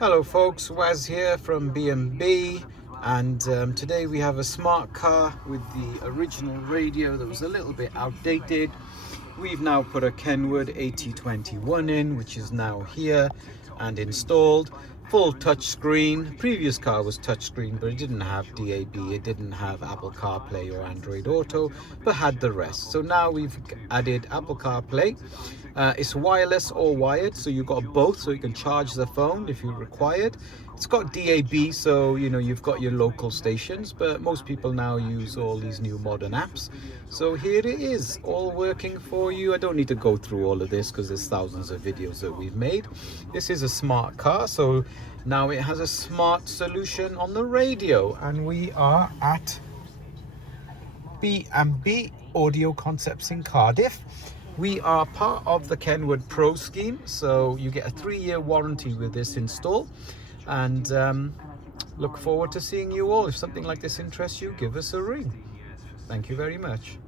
Hello folks, Waz here from B&B, and today we have a smart car with the original radio that was a little bit outdated. We've now put a Kenwood 8021 in, which is now here and installed. Full touchscreen. Previous car was touchscreen, but it didn't have DAB, it didn't have Apple CarPlay or Android Auto, but had the rest. So now we've added Apple CarPlay. It's wireless or wired, so you've got both, so you can charge the phone if you required. It's got DAB, so you know you've got your local stations, but most people now use all these new modern apps. So here it is, all working for you. I don't need to go through all of this because there's thousands of videos that we've made. This is a smart car, so now it has a smart solution on the radio, and we are at B&B Audio Concepts in Cardiff. We are part of the KENWOOD Pro scheme, so you get a 3-year warranty with this install, and look forward to seeing you all. If something like this interests you, give us a ring. Thank you very much.